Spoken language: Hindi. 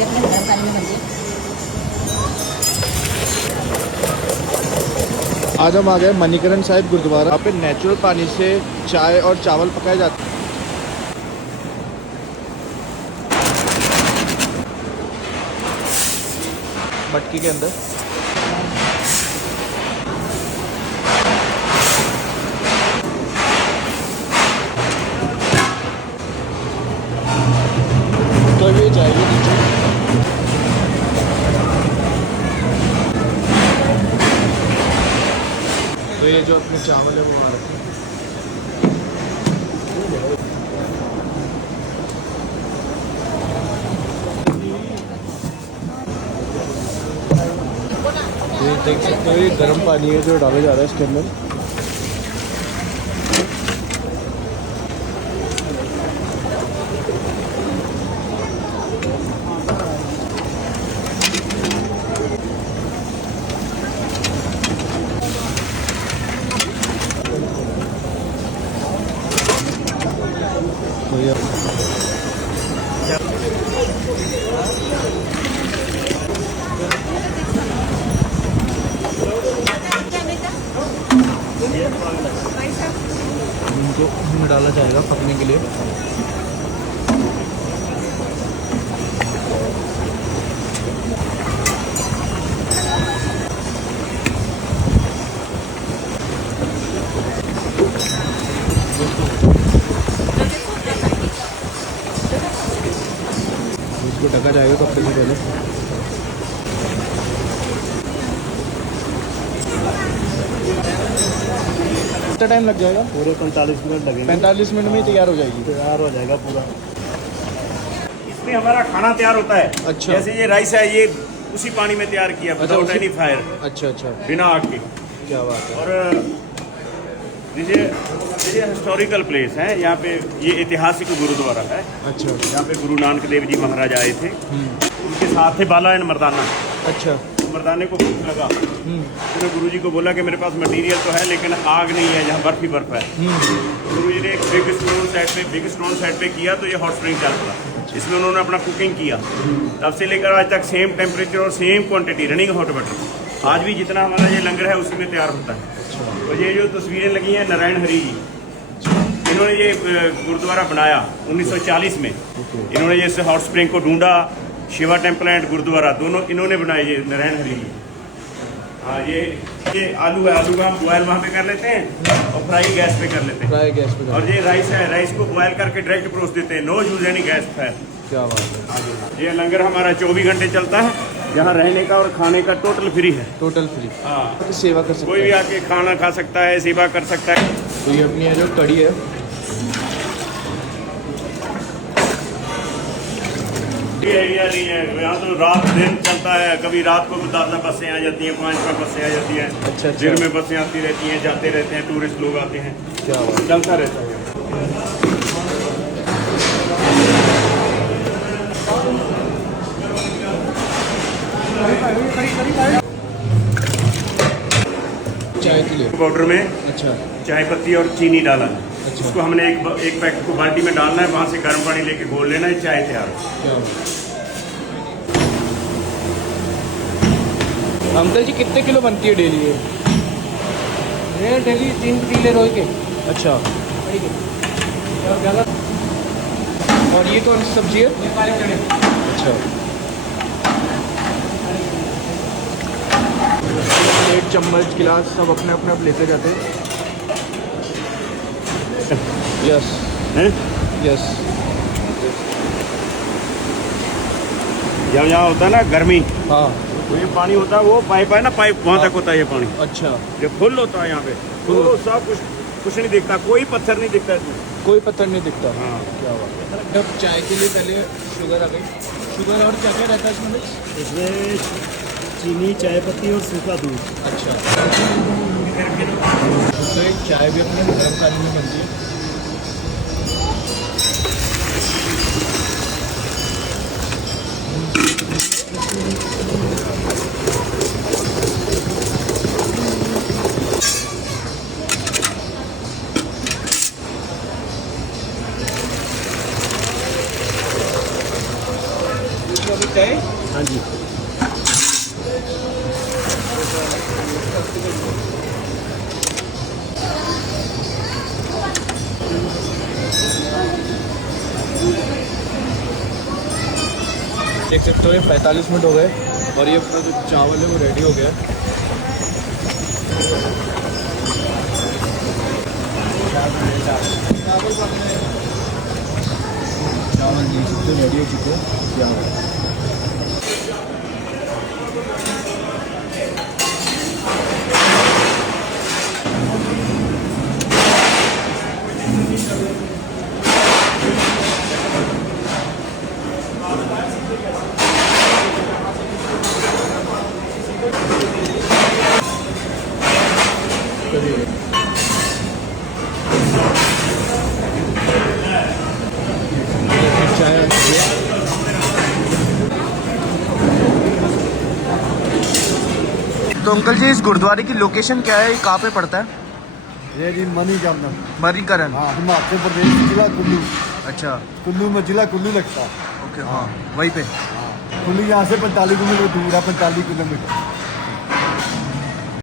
भी अपने गर्म पानी में बनती है। आज हम आ गए मणिकरण साहिब गुरुद्वारा। यहाँ पे नेचुरल पानी से चाय और चावल पकाए जाते हैं। मटकी के अंदर तो ये जाएगी नीचे। तो ये जो अपने चावल है वो वहाँ रखें। ये देख सकते हो ये गर्म पानी है जो डाला जा रहा है इसके अंदर। तो ये इनको इसमें डाला जाएगा पकने के लिए। इसको ढका जाएगा पकने से पहले। कितना टाइम लग जाएगा? पूरे 45 मिनट लगेंगे। 45 मिनट में ही तैयार हो जाएगी। तैयार हो जाएगा पूरा। इसमें हमारा खाना तैयार होता है। अच्छा। जैसे ये राइस है, ये उसी पानी में तैयार किया, विदाउट एनी फायर। अच्छा अच्छा, बिना आग के। क्या बात है। और ये हिस्टोरिकल प्लेस है। यहाँ पे ये ऐतिहासिक गुरुद्वारा है। अच्छा। यहाँ पे गुरु नानक देव जी महाराज आए थे। उनके साथ थे बाला एंड मर्दाना। अच्छा। मर्दाने को भूख लगा, उन्होंने गुरुजी को बोला कि मेरे पास मटेरियल तो है लेकिन आग नहीं है, यहाँ बर्फ ही बर्फ है। गुरुजी ने एक बिग स्टोन साइड पे किया तो ये हॉट स्प्रिंग चल पड़ा। इसमें उन्होंने अपना कुकिंग किया। तब से लेकर आज तक सेम टेम्परेचर और same quantity running hot water आज भी जितना हमारा ये लंगर है उसी में तैयार होता है। तो ये जो तस्वीरें लगी हैं नारायण हरि जी, इन्होंने ये गुरुद्वारा बनाया 1940 में। इन्होंने ये हॉट स्प्रिंग को ढूंढा, शिवा टेम्पल एंड गुरुद्वारा दोनों इन्होंने बनाए, ये नारायण हरि जी। हाँ, ये आलू है, आलू का हम बॉयल वहाँ पे कर लेते हैं और फ्राई गैस पे कर लेते हैं। फ्राई गैस पे। और ये राइस है, राइस को बॉयल करके डायरेक्ट परोस देते हैं, no use any gas fire. क्या बात है। ये लंगर हमारा 24 घंटे चलता है। यहाँ रहने का और खाने का टोटल फ्री है। Total free. हाँ, तो सेवा कर सकते कोई भी आके खाना खा सकता है, सेवा कर सकता है। तो ये अपनी जो कड़ी है, ये एरिया नहीं है यहाँ तो रात दिन चलता है। कभी रात को 10 बसें आ जाती हैं, 5 बसें आ जाती हैं। अच्छा। दिन में बसें आती रहती हैं, जाते रहते हैं, टूरिस्ट लोग आते हैं। क्या बात। चलता रहता है। चाय के लिए पाउडर में अच्छा चाय पत्ती और चीनी डाला है। अच्छा। उसको हमने एक पैकेट को बाल्टी में डालना है, वहाँ से गर्म पानी लेके घोल लेना है, चाय तैयार। क्या बात। अंकल जी कितने किलो बनती है डेली ये डेली 3 किलो रोज के। अच्छा। और ये कौन सी सब्जी है? अच्छा। एक चम्मच गिलास सब अपने अपने आप लेते जाते हैं। Yes yes. जब यहाँ होता है ना गर्मी, हाँ। तो ये पानी होता है, वो पाइप है ना, पाइप वहाँ तक होता है ये पानी। अच्छा। ये फुल होता है यहाँ पे, तो सब कुछ नहीं दिखता, कोई पत्थर नहीं दिखता इसमें। कोई पत्थर नहीं दिखता। हाँ। क्या बात है। जब चाय के लिए पहले शुगर आ गई, शुगर और क्या क्या रहता है इसमें? इसमें चीनी, चाय पत्ती और सूखा दूध। अच्छा। तो एक चाय भी अपने गर्म पानी में बनती है। चाय हाँ जी। देख सकते हो ये 45 मिनट हो गए और ये अपना जो चावल है वो रेडी हो गया। चावल देख सकते हो रेडी हो चुके हैं। तो अंकल जी इस गुरुद्वारे की लोकेशन क्या है, कहाँ पे पड़ता है? ये जी मणिकरण। मणिकरण। हाँ, हिमाचल प्रदेश जिला कुल्लू। अच्छा, कुल्लू में जिला कुल्लू लगता है। ओके, हाँ वहीं पे। कुल्लू यहाँ से 45 किलोमीटर दूर है, 45 किलोमीटर।